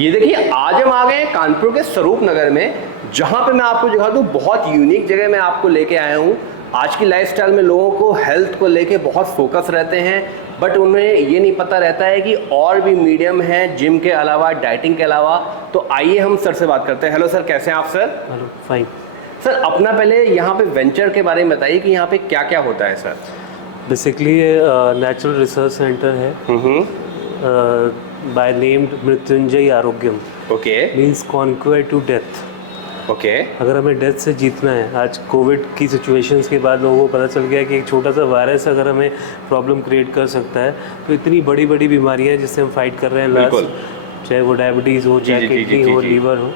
ये देखिए, आज हम आ गए कानपुर के स्वरूप नगर में, जहाँ पे मैं आपको दिखा दूँ बहुत यूनिक जगह मैं आपको लेके आया हूँ। आज की लाइफस्टाइल में लोगों को हेल्थ को लेके बहुत फोकस रहते हैं, बट उन्हें ये नहीं पता रहता है कि और भी मीडियम है जिम के अलावा, डाइटिंग के अलावा। तो आइए हम सर से बात करते हैं। हेलो सर, कैसे हैं आप सर? Hello, fine. सर, अपना पहले यहाँ पे वेंचर के बारे में बताइए कि यहाँ पे क्या क्या होता है सर। बेसिकली ये नेचुरल रिसर्च सेंटर है by named Mrityunjay Arogyam. Okay. Means conquer to death. Okay. अगर हमें डेथ से जीतना है, आज कोविड की सिचुएशंस के बाद लोगों को पता चल गया कि एक छोटा सा वायरस अगर हमें प्रॉब्लम क्रिएट कर सकता है, तो इतनी बड़ी बड़ी बीमारियां हैं जिससे हम फाइट कर रहे हैं लास्ट, चाहे वो डायबिटीज़ हो, चाहे किडनी हो, लीवर हो।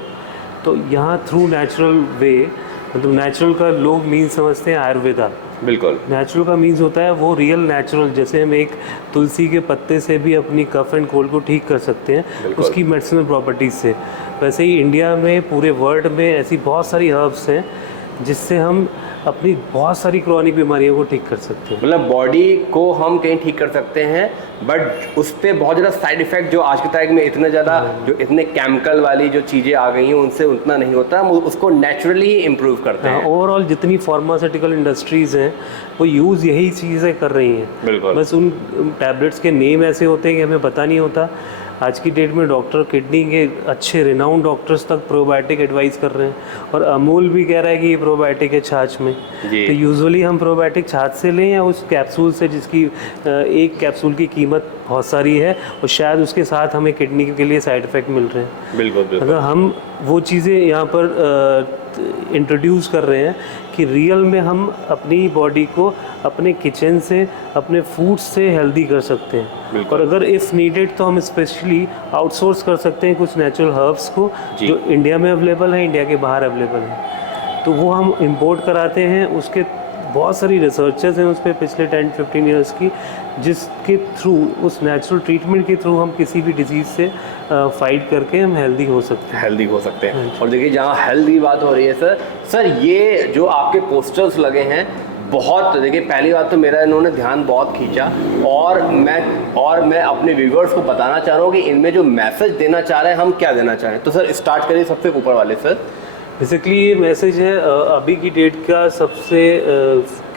तो यहाँ थ्रू नेचुरल वे, मतलब नेचुरल का लोग मीन समझते हैं आयुर्वेदा। बिल्कुल। नेचुरल का मीन्स होता है वो रियल नेचुरल। जैसे हम एक तुलसी के पत्ते से भी अपनी कफ एंड कोल्ड को ठीक कर सकते हैं उसकी मेडिसिनल प्रॉपर्टीज से, वैसे ही इंडिया में, पूरे वर्ल्ड में ऐसी बहुत सारी हर्ब्स हैं जिससे हम अपनी बहुत सारी क्रॉनिक बीमारियों को ठीक कर सकते हैं। मतलब बॉडी को हम कहीं ठीक कर सकते हैं, बट उस पर बहुत ज़्यादा साइड इफेक्ट जो आज की तारीख में इतने ज़्यादा जो इतने केमिकल वाली जो चीज़ें आ गई हैं उनसे उतना नहीं होता, हम उसको नेचुरली ही इम्प्रूव करते हैं। ओवरऑल जितनी फार्मास्यूटिकल इंडस्ट्रीज़ हैं वो यूज़ यही चीज़ें कर रही हैं। बिल्कुल। बस उन टैबलेट्स के नेम ऐसे होते हैं कि हमें पता नहीं होता। आज की डेट में डॉक्टर, किडनी के अच्छे रिनाउंड डॉक्टर्स तक प्रोबायोटिक एडवाइस कर रहे हैं, और अमूल भी कह रहा है कि ये प्रोबायोटिक है छाछ में। तो यूजुअली हम प्रोबायोटिक छाछ से लें या उस कैप्सूल से जिसकी एक कैप्सूल की कीमत बहुत सारी है, और शायद उसके साथ हमें किडनी के लिए साइड इफ़ेक्ट मिल रहे हैं। बिल्कुल। अगर हम वो चीज़ें यहाँ पर इंट्रोड्यूस कर रहे हैं कि रियल में हम अपनी बॉडी को अपने किचन से, अपने फूड से हेल्दी कर सकते हैं, और अगर इफ़ नीडेड तो हम स्पेशली आउटसोर्स कर सकते हैं कुछ नेचुरल हर्ब्स को जो इंडिया में अवेलेबल है, इंडिया के बाहर अवेलेबल है। तो वो हम इंपोर्ट कराते हैं। उसके बहुत सारी रिसर्चेस हैं उस पर पिछले 10-15 ईयर्स की, जिसके थ्रू, उस नेचुरल ट्रीटमेंट के थ्रू हम किसी भी डिजीज़ से फाइट करके हम हेल्दी हो सकते हैं। और देखिए, जहाँ हेल्थ की बात हो रही है सर, ये जो आपके पोस्टर्स लगे हैं बहुत, देखिए पहली बात तो मेरा इन्होंने ध्यान बहुत खींचा, और मैं अपने व्यूअर्स को बताना चाह रहा हूँ कि इनमें जो मैसेज देना चाह रहे हैं, हम क्या देना चाह रहे हैं। तो सर स्टार्ट करिए सबसे ऊपर वाले सर। बेसिकली ये मैसेज है अभी की डेट का सबसे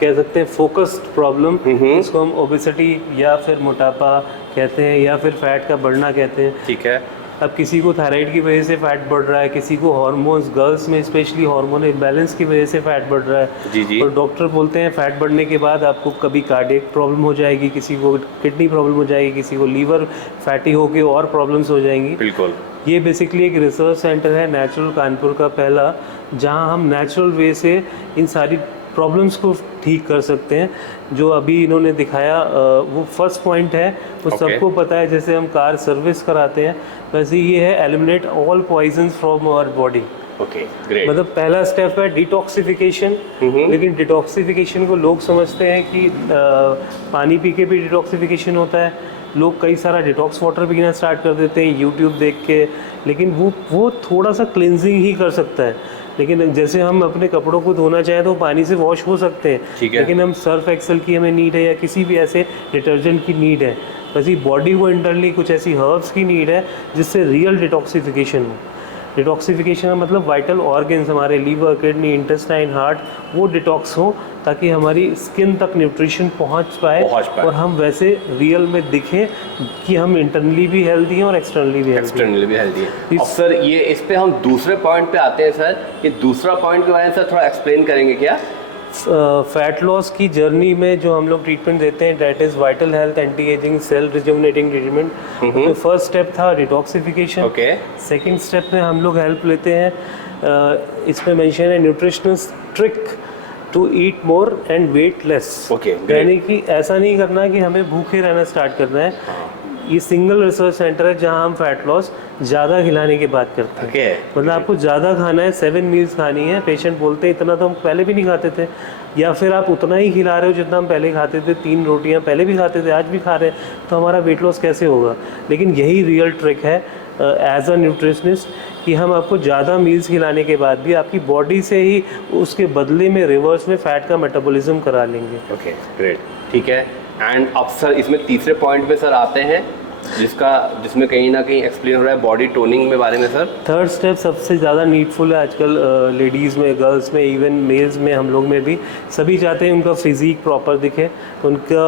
कह सकते हैं फोकस्ड प्रॉब्लम, इसको हम ओबेसिटी या फिर मोटापा कहते हैं या फिर फैट का बढ़ना कहते हैं। ठीक है। अब किसी को थायराइड की वजह से फैट बढ़ रहा है, किसी को हार्मोन्स, गर्ल्स में स्पेशली हार्मोन इम्बैलेंस की वजह से फैट बढ़ रहा है। जी। और डॉक्टर बोलते हैं फैट बढ़ने के बाद आपको कभी कार्डियक प्रॉब्लम हो जाएगी, किसी को किडनी प्रॉब्लम हो जाएगी, किसी को लीवर फैटी होकर और प्रॉब्लम्स हो जाएंगी। बिल्कुल। ये बेसिकली एक रिसर्च सेंटर है नेचुरल कानपुर का पहला, जहां हम नेचुरल वे से इन सारी प्रॉब्लम्स को ठीक कर सकते हैं। जो अभी इन्होंने दिखाया वो फर्स्ट पॉइंट है, वो सबको पता है। जैसे हम कार सर्विस कराते हैं, वैसे ये है eliminate all poisons from our body. Okay, great. मतलब पहला स्टेप है डिटॉक्सिफिकेशन। लेकिन डिटॉक्सिफिकेशन को लोग समझते हैं कि पानी पी के भी डिटॉक्सिफिकेशन होता है। लोग कई सारा डिटॉक्स वाटर पीना स्टार्ट कर देते हैं यूट्यूब देख के, लेकिन वो थोड़ा सा क्लिनजिंग ही कर सकता है। लेकिन जैसे हम अपने कपड़ों को धोना चाहें तो पानी से वॉश हो सकते हैं, लेकिन हम सर्फ एक्सेल की हमें नीड है या किसी भी ऐसे डिटर्जेंट की नीड है, वैसे बॉडी को इंटरनली कुछ ऐसी हर्ब्स की नीड है जिससे रियल डिटॉक्सिफिकेशन हो। डिटॉक्सिफिकेशन का मतलब वाइटल ऑर्गन्स, हमारे लीवर, किडनी, इंटेस्टाइन, हार्ट, वो डिटॉक्स हो ताकि हमारी स्किन तक न्यूट्रिशन पहुंच पाए और हम वैसे रियल में दिखें कि हम इंटरनली भी हेल्दी हैं और एक्सटर्नली भी हेल्दी हैं। और सर ये इस पे हम दूसरे पॉइंट पे आते हैं सर, ये दूसरा पॉइंट के बारे में सर थोड़ा एक्सप्लेन करेंगे क्या? फैट लॉस की जर्नी में जो हम लोग ट्रीटमेंट देते हैं, that is vital health, anti ageing, cell rejuvenating treatment. तो फर्स्ट स्टेप था डिटॉक्सिफिकेशन। सेकंड स्टेप में हम लोग हेल्प लेते हैं, इसमें मेंशन है nutritional trick to eat more and weigh less. यानी कि ऐसा नहीं करना कि हमें भूखे रहना स्टार्ट करना है। ये सिंगल रिसर्च सेंटर है जहां हम फैट लॉस ज़्यादा खिलाने की बात करते हैं। मतलब आपको ज़्यादा खाना है, 7 मील्स खानी है। पेशेंट बोलते हैं इतना तो हम पहले भी नहीं खाते थे, या फिर आप उतना ही खिला रहे हो जितना हम पहले खाते थे, 3 रोटियां पहले भी खाते थे, आज भी खा रहे हैं, तो हमारा वेट लॉस कैसे होगा? लेकिन यही रियल ट्रिक है एज अ न्यूट्रिशनिस्ट कि हम आपको ज़्यादा मील्स खिलाने के बाद भी आपकी बॉडी से ही उसके बदले में रिवर्स में फ़ैट का मेटाबॉलिज्म करा लेंगे। ओके, ग्रेट, ठीक है। एंड अब सर इसमें तीसरे पॉइंट पे सर आते हैं जिसमें कहीं ना कहीं एक्सप्लेन हो रहा है बॉडी टोनिंग में बारे में सर। थर्ड स्टेप सबसे ज़्यादा नीडफुल है आजकल, लेडीज़ में, गर्ल्स में, इवन मेल्स में, हम लोग में भी सभी चाहते हैं उनका फिजिक प्रॉपर दिखे, उनका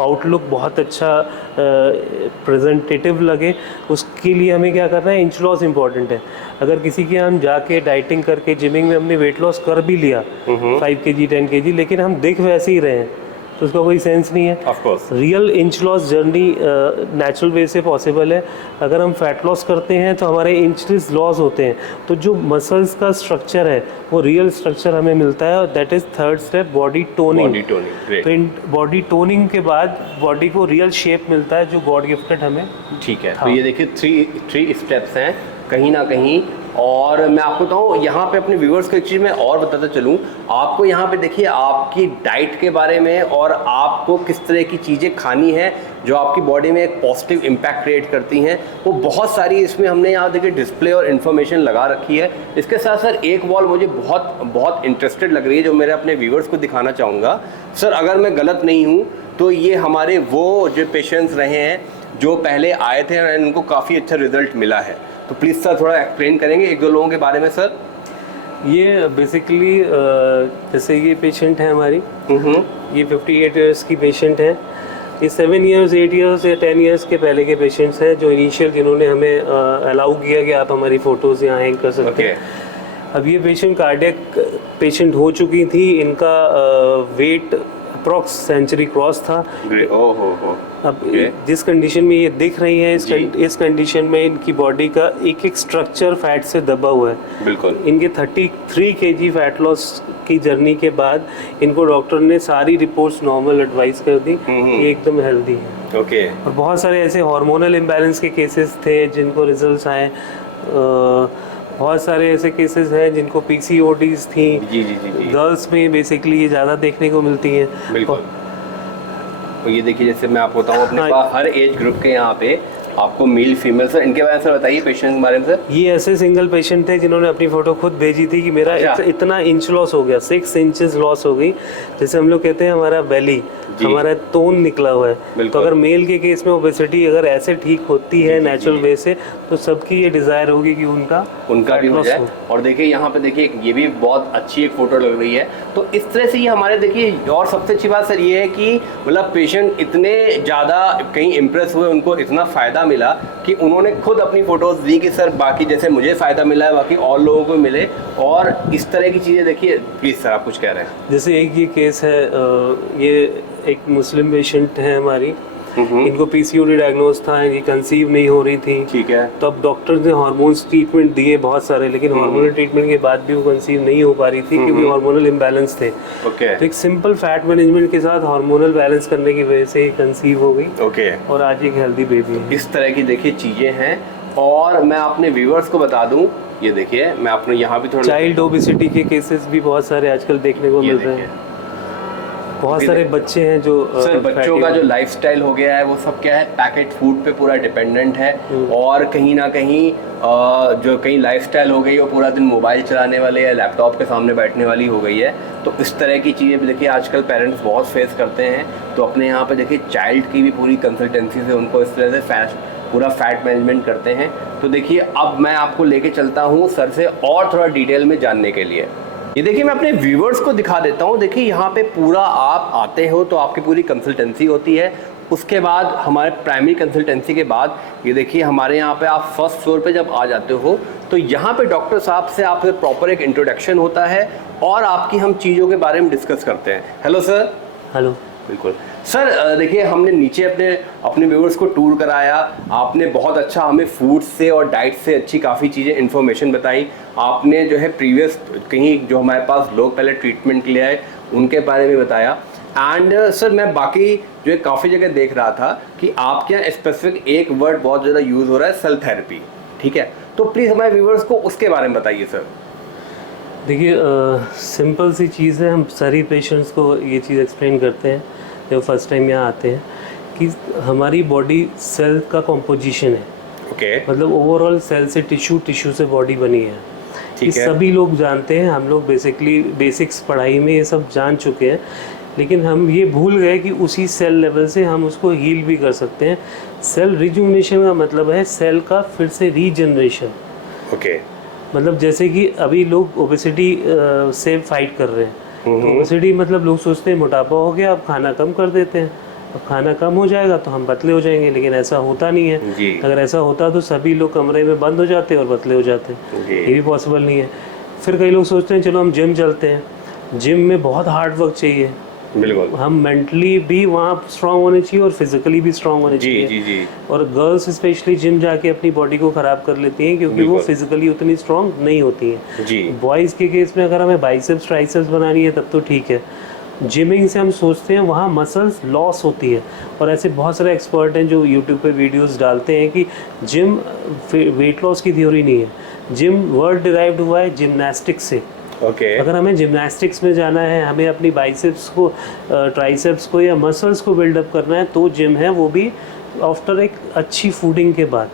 आउटलुक बहुत अच्छा प्रेजेंटेटिव लगे। उसके लिए हमें क्या करना है, इंच लॉस इंपॉर्टेंट है। अगर किसी के हम जाके डाइटिंग करके जिमिंग में हमने वेट लॉस कर भी लिया 5 kg 10 kg, लेकिन हम दिख वैसे ही रहे हैं तो उसका कोई सेंस नहीं है। Of course real inch loss journey natural way से पॉसिबल है। अगर हम फैट लॉस करते हैं तो हमारे इंचेस लॉस होते हैं, तो जो मसल्स का स्ट्रक्चर है वो रियल स्ट्रक्चर हमें मिलता है, और that is third step, body toning. तो इन बॉडी टोनिंग के बाद बॉडी को रियल शेप मिलता है जो गॉड गिफ्टेड हमें। ठीक है, तो ये देखिए थ्री स्टेप्स हैं कहीं ना कहीं। और मैं आपको बताऊँ यहाँ पे अपने व्यूअर्स को एक चीज़ मैं और बताता चलूँ, आपको यहाँ पे देखिए आपकी डाइट के बारे में और आपको किस तरह की चीज़ें खानी है जो आपकी बॉडी में एक पॉजिटिव इम्पैक्ट क्रिएट करती हैं, वो बहुत सारी इसमें हमने यहाँ देखिए डिस्प्ले और इन्फॉर्मेशन लगा रखी है। इसके साथ सर एक वॉल मुझे बहुत इंटरेस्टेड लग रही है जो मेरे अपने व्यूअर्स को दिखाना चाहूँगा। सर अगर मैं गलत नहीं हूँ तो ये हमारे वो जो पेशेंट्स रहे हैं जो पहले आए थे और उनको काफ़ी अच्छा रिजल्ट मिला है, तो प्लीज़ सर थोड़ा एक्सप्लेन करेंगे एक दो लोगों के बारे में सर। ये बेसिकली जैसे ये पेशेंट है हमारी, ये 58 इयर्स की पेशेंट है। ये 7 इयर्स 8 इयर्स या 10 इयर्स के पहले के पेशेंट्स हैं जो इनिशियल जिन्होंने हमें अलाउ किया कि आप हमारी फ़ोटोज़ यहाँ हैंग कर सकते हैं। अब ये पेशेंट कार्डियक पेशेंट हो चुकी थी, इनका वेट अप्रॉक्स सेंचुरी क्रॉस था। अब जिस कंडीशन में ये दिख रही है, इस कंडीशन में इनकी बॉडी का एक एक स्ट्रक्चर फैट से दबा हुआ है। बिल्कुल। इनके 33 kg फैट लॉस की जर्नी के बाद इनको डॉक्टर ने सारी रिपोर्ट्स नॉर्मल एडवाइस कर दी, ये एकदम हेल्दी है। ओके। और बहुत सारे ऐसे हार्मोनल इम्बैलेंस के केसेस थे जिनको रिजल्ट्स आए, बहुत सारे ऐसे केसेस हैं जिनको PCODs थी। जी जी जी जी। गर्ल्स में बेसिकली ये ज़्यादा देखने को मिलती हैं। बिल्कुल। तो ये देखिए जैसे मैं आपको बताऊँ अपने पास हर एज ग्रुप के यहाँ पे आपको मेल फीमेल, सर इनके बारे में सर बताइए, पेशेंट के बारे में सर। ये ऐसे सिंगल पेशेंट थे जिन्होंने अपनी फ़ोटो खुद भेजी थी कि मेरा इतना इंच लॉस हो गया, 6 इंचेस लॉस हो गई। जैसे हम लोग कहते हैं हमारा बेली, हमारा तोन निकला हुआ है। तो अगर मेल के केस में ओबेसिटी अगर ऐसे ठीक होती है नेचुरल वे से, तो सबकी ये डिज़ायर होगी कि उनका भी हो जाए। और देखिए यहाँ पे देखिए ये भी बहुत अच्छी एक फ़ोटो लग रही है। तो इस तरह से ये हमारे देखिए, और सबसे अच्छी बात सर ये है कि मतलब पेशेंट इतने ज़्यादा कहीं इम्प्रेस हुए, उनको इतना फ़ायदा मिला कि उन्होंने खुद अपनी फ़ोटोज़ दी कि सर बाकी जैसे मुझे फ़ायदा मिला है बाकी और लोगों को मिले। और इस तरह की चीज़ें देखिए। प्लीज़ सर आप कुछ कह रहे हैं। जैसे एक ये केस है, ये एक मुस्लिम पेशेंट है हमारी, इनको PCOD डायग्नोज था, ये कंसीव नहीं हो रही थी। ठीक है। तो अब डॉक्टर ने हार्मोन्स ट्रीटमेंट दिए बहुत सारे, लेकिन हार्मोनल ट्रीटमेंट के बाद भी वो कंसीव नहीं हो पा रही थी क्योंकि हार्मोनल इम्बैलेंस थे। ओके। तो एक सिंपल फैट मैनेजमेंट के साथ हार्मोनल बैलेंस करने की वजह से कंसीव हो गई। ओके। और आज एक हेल्दी बेबी है। इस तरह की देखिए चीज़ें हैं। और मैं अपने व्यूअर्स को बता दूं, ये देखिए मैं अपने यहाँ भी थोड़ा चाइल्ड ओबेसिटी के केसेस भी बहुत सारे आजकल देखने को मिल रहे हैं। बहुत सारे बच्चे हैं जो सर बच्चों का जो लाइफस्टाइल हो गया है वो सब क्या है, पैकेट फूड पे पूरा डिपेंडेंट है। और कहीं ना कहीं जो कहीं लाइफस्टाइल हो गई वो पूरा दिन मोबाइल चलाने वाले या लैपटॉप के सामने बैठने वाली हो गई है। तो इस तरह की चीज़ें भी देखिए आजकल पेरेंट्स बहुत फेस करते हैं। तो अपने यहाँ पे देखिए चाइल्ड की भी पूरी कंसल्टेंसी से उनको इस तरह से पूरा फैट मैनेजमेंट करते हैं। तो देखिए अब मैं आपको लेके चलता हूँ सर से और थोड़ा डिटेल में जानने के लिए। ये देखिए मैं अपने व्यूवर्स को दिखा देता हूँ। देखिए यहाँ पे पूरा आप आते हो तो आपकी पूरी कंसल्टेंसी होती है। उसके बाद हमारे प्राइमरी कंसल्टेंसी के बाद ये देखिए हमारे यहाँ पे आप फर्स्ट फ्लोर पे जब आ जाते हो तो यहाँ पे डॉक्टर साहब से आपसे प्रॉपर एक इंट्रोडक्शन होता है और आपकी हम चीज़ों के बारे में डिस्कस करते हैं। Hello sir. हेलो। बिल्कुल सर। देखिए हमने नीचे अपने व्यूअर्स को टूर कराया, आपने बहुत अच्छा हमें फूड से और डाइट से अच्छी काफ़ी चीज़ें इन्फॉर्मेशन बताई। आपने जो है प्रीवियस कहीं जो हमारे पास लोग पहले ट्रीटमेंट के लिए आए उनके बारे में बताया। एंड सर मैं बाकी जो है काफ़ी जगह देख रहा था कि आपके यहाँ स्पेसिफिक एक वर्ड बहुत ज़्यादा यूज़ हो रहा है, सेल थेरेपी। ठीक है, तो प्लीज़ हमारे व्यूअर्स को उसके बारे में बताइए सर। देखिए सिंपल सी चीज़ है, हम सारी पेशेंट्स को ये चीज़ एक्सप्लेन करते हैं जब फर्स्ट टाइम यहाँ आते हैं कि हमारी बॉडी सेल का कॉम्पोजिशन है। ओके। मतलब ओवरऑल सेल से टिश्यू से बॉडी बनी है। ये सभी लोग जानते हैं, हम लोग बेसिकली बेसिक्स पढ़ाई में ये सब जान चुके हैं। लेकिन हम ये भूल गए कि उसी सेल लेवल से हम उसको हील भी कर सकते हैं। सेल रिजुविनेशन का मतलब है सेल का फिर से रीजनरेशन। ओके। मतलब जैसे कि अभी लोग ओबेसिटी से फाइट कर रहे हैं, तो ओबेसिटी मतलब लोग सोचते हैं मोटापा हो गया, अब खाना कम कर देते हैं, अब खाना कम हो जाएगा तो हम पतले हो जाएंगे, लेकिन ऐसा होता नहीं है जी। अगर ऐसा होता तो सभी लोग कमरे में बंद हो जाते और पतले हो जाते, ये भी पॉसिबल नहीं है। फिर कई लोग सोचते हैं चलो हम जिम चलते हैं, जिम में बहुत हार्ड वर्क चाहिए, बिल्कुल, हम मेंटली भी वहाँ स्ट्रांग होने चाहिए और फिजिकली भी स्ट्रांग होने जी चाहिए। जी जी। और गर्ल्स स्पेशली जिम जाके अपनी बॉडी को ख़राब कर लेती हैं क्योंकि वो फिजिकली उतनी स्ट्रांग नहीं होती हैं जी। बॉयज़ के केस में अगर हमें बाइसेप्स ट्राइसेप्स बनानी है तब तो ठीक है, जिमिंग से हम सोचते हैं वहाँ मसल्स लॉस होती है। और ऐसे बहुत सारे एक्सपर्ट हैं जो यूट्यूब पे वीडियोस डालते हैं कि जिम वेट लॉस की थ्योरी नहीं है, जिम वर्ड डिराइव्ड हुआ है जिम्नास्टिक्स से। ओके। अगर हमें जिम्नास्टिक्स में जाना है, हमें अपनी बाइसेप्स को ट्राइसेप्स को या मसल्स को बिल्डअप करना है तो जिम है, वो भी आफ्टर एक अच्छी फूडिंग के बाद।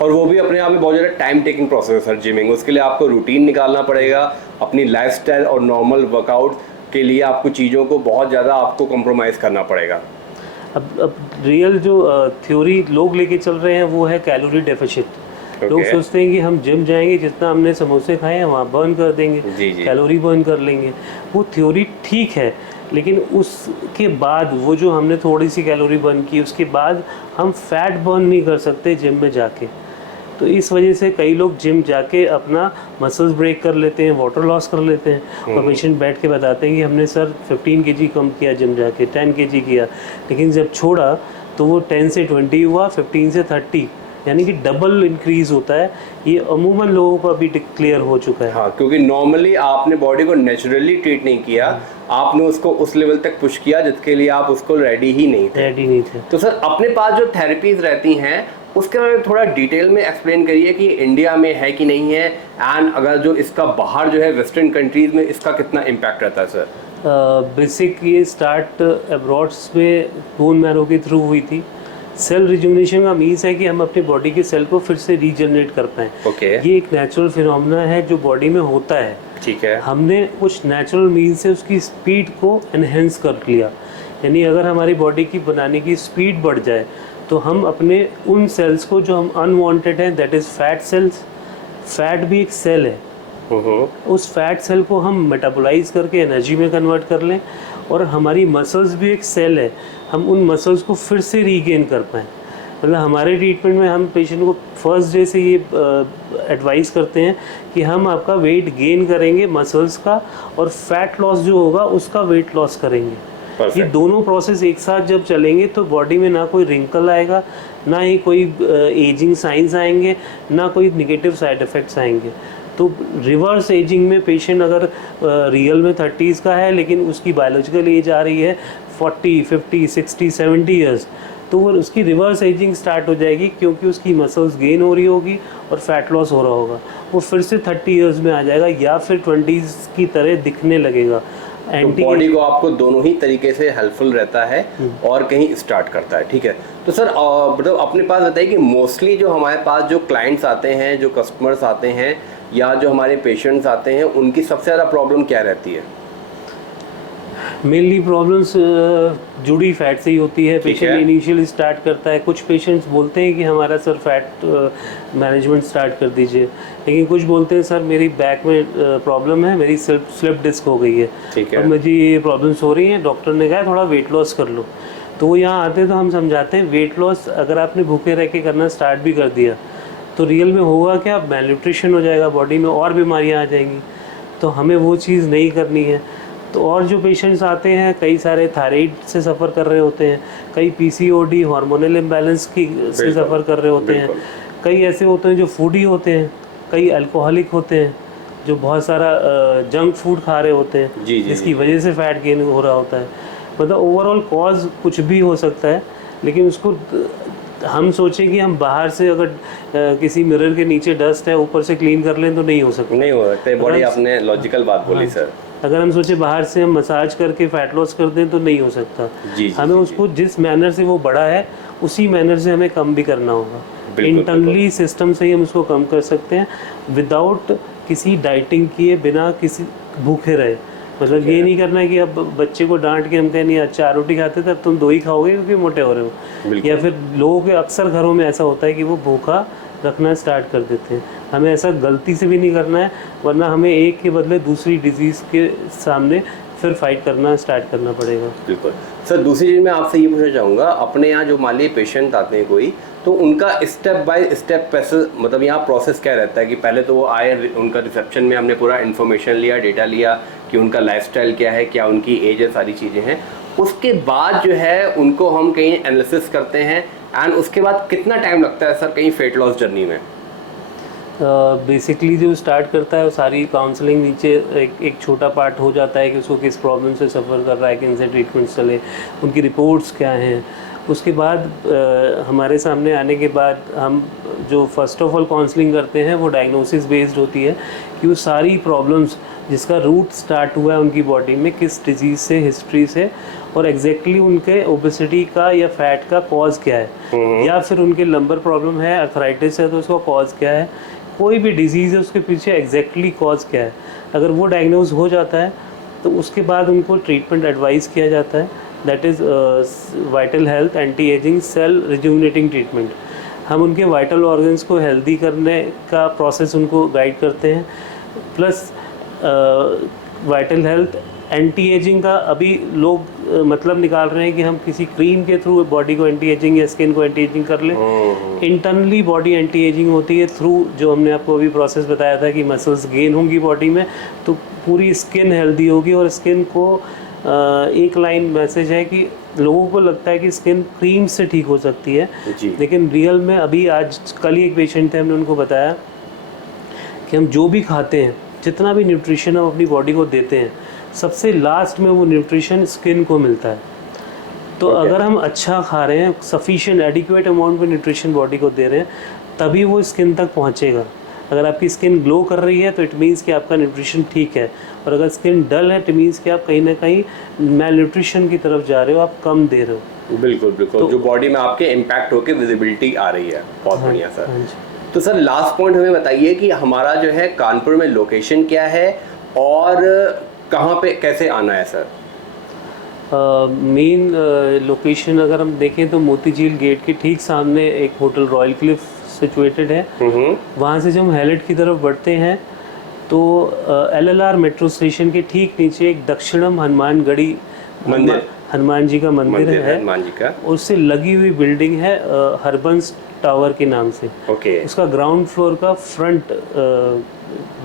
और वो भी अपने आप में बहुत ज़्यादा टाइम टेकिंग प्रोसेस है सर जिमिंग, उसके लिए आपको रूटीन निकालना पड़ेगा, अपनी लाइफस्टाइल और नॉर्मल वर्कआउट के लिए आपको चीज़ों को बहुत ज़्यादा आपको कॉम्प्रोमाइज़ करना पड़ेगा। अब रियल जो थ्योरी लोग लेके चल रहे हैं वो है कैलोरी डेफिसिट। लोग सोचते हैं कि हम जिम जाएंगे, जितना हमने समोसे खाए हैं वहाँ बर्न कर देंगे, कैलोरी बर्न कर लेंगे। वो थ्योरी ठीक है, लेकिन उसके बाद वो जो हमने थोड़ी सी कैलोरी बर्न की उसके बाद हम फैट बर्न नहीं कर सकते जिम में जाके। तो इस वजह से कई लोग जिम जाके अपना मसल्स ब्रेक कर लेते हैं, वाटर लॉस कर लेते हैं और पेशेंट बैठ के बताते हैं कि हमने सर 15 kg कम किया जिम जाके, 10 kg किया, लेकिन जब छोड़ा तो वो 10 से 20 हुआ, 15 से 30, यानी कि डबल इंक्रीज होता है। ये अमूमन लोगों को अभी क्लियर हो चुका है। हाँ, क्योंकि नॉर्मली आपने बॉडी को नेचुरली ट्रीट नहीं किया, आपने उसको उस लेवल तक पुश किया जिसके लिए आप उसको रेडी ही नहीं थे। तो सर अपने पास जो थेरेपीज रहती हैं उसके बारे में थोड़ा डिटेल में एक्सप्लेन करिए कि इंडिया में है कि नहीं है, एंड अगर जो इसका बाहर जो है वेस्टर्न कंट्रीज में इसका कितना इम्पैक्ट रहता है सर? बेसिक ये स्टार्ट अब्रॉड्स में बोन मैरो के थ्रू हुई थी। सेल रिजुविनेशन का मीन्स है कि हम अपनी बॉडी के सेल को फिर से रीजनरेट कर पाएँ। ये एक नेचुरल फिनोमेना है जो बॉडी में होता है। ठीक है। हमने कुछ नेचुरल मीन्स से उसकी स्पीड को एनहेंस कर लिया, यानी अगर हमारी बॉडी की बनाने की स्पीड बढ़ जाए तो हम अपने उन सेल्स को जो हम अनवांटेड हैं, that is fat cells, fat भी एक सेल है, उस फैट सेल को हम मेटाबोलाइज करके एनर्जी में कन्वर्ट कर लें। और हमारी मसल्स भी एक सेल है, हम उन मसल्स को फिर से रीगेन कर पाएँ। मतलब हमारे ट्रीटमेंट में हम पेशेंट को फर्स्ट डे से ये एडवाइस करते हैं कि हम आपका वेट गेन करेंगे मसल्स का, और फैट लॉस जो होगा उसका वेट लॉस करेंगे। ये दोनों प्रोसेस एक साथ जब चलेंगे तो बॉडी में ना कोई रिंकल आएगा, ना ही कोई एजिंग साइंस आएंगे, ना कोई निगेटिव साइड इफ़ेक्ट्स आएंगे। तो रिवर्स एजिंग में पेशेंट अगर रियल में 30s का है लेकिन उसकी बायोलॉजिकल एज आ रही है 40, 50, 60, 70 ईयर्स, तो वो उसकी रिवर्स एजिंग स्टार्ट हो जाएगी क्योंकि उसकी मसल्स गेन हो रही होगी और फैट लॉस हो रहा होगा। वो फिर से 30 ईयर्स में आ जाएगा या फिर 20s की तरह दिखने लगेगा। तो बॉडी को आपको दोनों ही तरीके से हेल्पफुल रहता है और कहीं स्टार्ट करता है। ठीक है। तो सर मतलब अपने पास बताइए कि मोस्टली जो हमारे पास जो क्लाइंट्स आते हैं, जो कस्टमर्स आते हैं या जो हमारे पेशेंट्स आते हैं, उनकी सबसे ज़्यादा प्रॉब्लम क्या रहती है? मेनली प्रॉब्लम्स जुड़ी फैट से ही होती है। पेशेंट इनिशियली स्टार्ट करता है, कुछ पेशेंट्स बोलते हैं कि हमारा सर फैट मैनेजमेंट स्टार्ट कर दीजिए, लेकिन कुछ बोलते हैं सर मेरी बैक में प्रॉब्लम है, मेरी स्लिप डिस्क हो गई है और मुझे ये प्रॉब्लम्स हो रही हैं, डॉक्टर ने कहा थोड़ा वेट लॉस कर लो। तो वो यहाँ आते हैं तो हम समझाते हैं वेट लॉस अगर आपने भूखे रह के करना स्टार्ट भी कर दिया तो रियल में होगा क्या, मैल न्यूट्रिशन हो जाएगा, बॉडी में और बीमारियाँ आ जाएंगी। तो हमें वो चीज़ नहीं करनी है। तो और जो पेशेंट्स आते हैं कई सारे थायराइड से सफ़र कर रहे होते हैं, कई PCOD हार्मोनल इम्बैलेंस की से सफ़र कर रहे होते हैं, कई ऐसे होते हैं जो फूडी होते हैं, कई अल्कोहलिक होते हैं जो बहुत सारा जंक फूड खा रहे होते हैं जिसकी वजह से फैट गेन हो रहा होता है। मतलब ओवरऑल कॉज कुछ भी हो सकता है, लेकिन उसको हम सोचें कि हम बाहर से अगर किसी मिरर के नीचे डस्ट है ऊपर से क्लीन कर लें तो नहीं हो सकता। नहीं हो सकता। बड़ी आपने लॉजिकल बात बोली सर। अगर हम सोचे बाहर से हम मसाज करके फैट लॉस कर दें तो नहीं हो सकता। हमें उसको जिस मैनर से वो बड़ा है उसी मैनर से हमें कम भी करना होगा। इंटरनली सिस्टम से ही हम उसको कम कर सकते हैं विदाउट किसी डाइटिंग किए, बिना किसी भूखे रहे। मतलब ये नहीं करना है कि अब बच्चे को डांट के हम कहें नहीं आज 4 रोटी खाते थे अब तुम 2 ही खाओगे क्योंकि मोटे हो रहे हो, या फिर लोगों के अक्सर घरों में ऐसा होता है कि वो भूखा रखना स्टार्ट कर देते हैं। हमें ऐसा गलती से भी नहीं करना है, वरना हमें एक के बदले दूसरी डिजीज़ के सामने फिर फाइट करना स्टार्ट करना पड़ेगा। बिल्कुल सर, दूसरी चीज़ मैं आपसे ये पूछना चाहूँगा, अपने यहाँ जो मान लीजिए पेशेंट आते हैं कोई, तो उनका स्टेप बाय स्टेप पैसे मतलब यहाँ प्रोसेस क्या रहता है कि पहले तो वो आए, उनका रिसेप्शन में हमने पूरा इन्फॉर्मेशन लिया, डेटा लिया कि उनका लाइफस्टाइल क्या है, क्या उनकी एज है, सारी चीज़ें हैं। उसके बाद जो है उनको हम कहीं एनालिसिस करते हैं, एंड उसके बाद कितना टाइम लगता है सर कहीं वेट लॉस जर्नी में? बेसिकली जो स्टार्ट करता है वो सारी काउंसलिंग नीचे एक छोटा पार्ट हो जाता है कि उसको किस प्रॉब्लम से सफ़र कर रहा है, किन से ट्रीटमेंट्स चले, उनकी रिपोर्ट्स क्या हैं। उसके बाद हमारे सामने आने के बाद हम जो फर्स्ट ऑफ ऑल काउंसलिंग करते हैं वो डायग्नोसिस बेस्ड होती है कि वो सारी प्रॉब्लम्स जिसका रूट स्टार्ट हुआ है उनकी बॉडी में, किस डिजीज़ से, हिस्ट्री से, और एग्जैक्टली उनके ओबेसिटी का या फैट का कॉज क्या है, या फिर उनके लंबर प्रॉब्लम है, अर्थराइटिस है तो उसका कॉज क्या है, कोई भी डिजीज़ है उसके पीछे एग्जैक्टली कॉज क्या है। अगर वो डायग्नोज हो जाता है तो उसके बाद उनको ट्रीटमेंट एडवाइस किया जाता है, that is vital health anti ageing cell rejuvenating treatment. हम उनके वाइटल ऑर्गन्स को हेल्दी करने का प्रोसेस उनको गाइड करते हैं, plus vital health anti ageing का अभी लोग मतलब निकाल रहे हैं कि हम किसी क्रीम के थ्रू बॉडी को एंटी एजिंग या स्किन को एंटी एजिंग कर लें। इंटरनली बॉडी एंटी एजिंग होती है थ्रू जो हमने आपको अभी प्रोसेस बताया था कि मसल्स गेन होंगी बॉडी में, तो पूरी स्किन हेल्दी होगी। और स्किन को एक लाइन मैसेज है कि लोगों को लगता है कि स्किन क्रीम से ठीक हो सकती है, लेकिन रियल में अभी आज कल ही एक पेशेंट थे, हमने उनको बताया कि हम जो भी खाते हैं, जितना भी न्यूट्रिशन हम अपनी बॉडी को देते हैं, सबसे लास्ट में वो न्यूट्रिशन स्किन को मिलता है। तो अगर हम अच्छा खा रहे हैं, सफिशिएंट एडिक्वेट अमाउंट में न्यूट्रिशन बॉडी को दे रहे हैं, तभी वो स्किन तक पहुंचेगा। अगर आपकी स्किन ग्लो कर रही है तो इट मीन्स कि आपका न्यूट्रिशन ठीक है, और अगर स्किन डल है इट मीन्स कि आप कहीं ना कहीं मैल न्यूट्रिशन की तरफ जा रहे हो, आप कम दे रहे हो। बिल्कुल बिल्कुल, तो जो बॉडी में आपके इम्पैक्ट होकर विजिबिलिटी आ रही है। बहुत बढ़िया सर। तो सर लास्ट पॉइंट हमें बताइए कि हमारा जो है कानपुर में लोकेशन क्या है और कहाँ पे कैसे आना है सर? मेन लोकेशन अगर हम देखें तो मोती झील गेट के ठीक सामने एक होटल रॉयल क्लिफ सिचुएटेड है। वहाँ से जब हम हैलेट की तरफ बढ़ते हैं तो LLR मेट्रो स्टेशन के ठीक नीचे एक दक्षिणम हनुमानगढ़ी मंदिर, हनुमान जी का मंदिर है, हनुमान जी का, उससे लगी हुई बिल्डिंग है हरबंस टावर के नाम से। उसका ग्राउंड फ्लोर का फ्रंट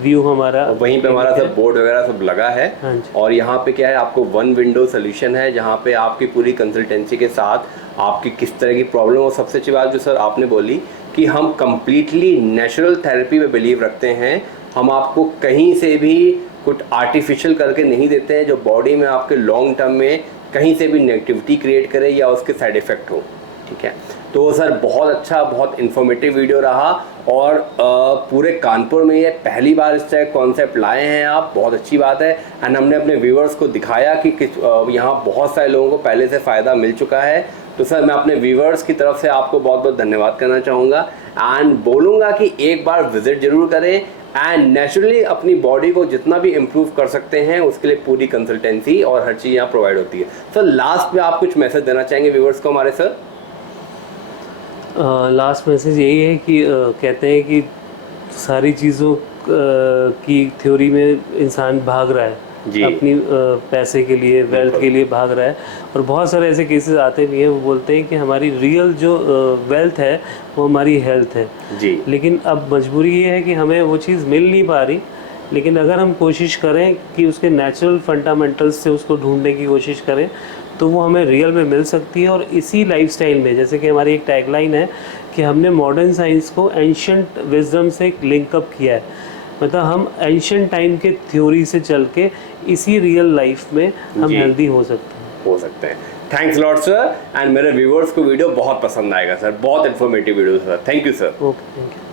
व्यू हमारा, वहीं पे हमारा सब बोर्ड वगैरह सब लगा है। और यहाँ पे क्या है, आपको 1 विंडो सोल्यूशन है जहाँ पे आपकी पूरी कंसल्टेंसी के साथ आपकी किस तरह की प्रॉब्लम, और सबसे अच्छी बात जो सर आपने बोली कि हम कंप्लीटली नेचुरल थेरेपी में बिलीव रखते हैं। हम आपको कहीं से भी कुछ आर्टिफिशियल करके नहीं देते हैं जो बॉडी में आपके लॉन्ग टर्म में कहीं से भी नेगेटिविटी क्रिएट करे या उसके साइड इफ़ेक्ट हो। ठीक है, तो सर बहुत अच्छा, बहुत इन्फॉर्मेटिव वीडियो रहा, और पूरे कानपुर में ये पहली बार इस तरह कॉन्सेप्ट लाए हैं आप, बहुत अच्छी बात है। एंड हमने अपने व्यूवर्स को दिखाया कि यहाँ बहुत सारे लोगों को पहले से फ़ायदा मिल चुका है। तो सर मैं अपने व्यूवर्स की तरफ से आपको बहुत बहुत धन्यवाद करना चाहूँगा, एंड बोलूँगा कि एक बार विजिट ज़रूर करें, एंड नेचुरली अपनी बॉडी को जितना भी इम्प्रूव कर सकते हैं उसके लिए पूरी कंसल्टेंसी और हर चीज़ यहाँ प्रोवाइड होती है। सर लास्ट में आप कुछ मैसेज देना चाहेंगे व्यूवर्स को हमारे? सर लास्ट मैसेज यही है कि कहते हैं कि सारी चीज़ों की थ्योरी में इंसान भाग रहा है अपनी पैसे के लिए, वेल्थ के लिए भाग रहा है, और बहुत सारे ऐसे केसेस आते भी हैं, वो बोलते हैं कि हमारी रियल जो वेल्थ है वो हमारी हेल्थ है जी। लेकिन अब मजबूरी ये है कि हमें वो चीज़ मिल नहीं पा रही, लेकिन अगर हम कोशिश करें कि उसके नेचुरल फंडामेंटल्स से उसको ढूंढने की कोशिश करें तो वो हमें रियल में मिल सकती है। और इसी लाइफस्टाइल में, जैसे कि हमारी एक टैगलाइन है कि हमने मॉडर्न साइंस को एंशिएंट विजडम से लिंकअप किया है, मतलब हम एंशिएंट टाइम के थ्योरी से चल के इसी रियल लाइफ में हम हेल्दी हो सकते हैं। थैंक्स लॉट सर, एंड मेरे व्यूअर्स को वीडियो बहुत पसंद आएगा सर, बहुत informative video sir. Thank you sir. Okay, thank you.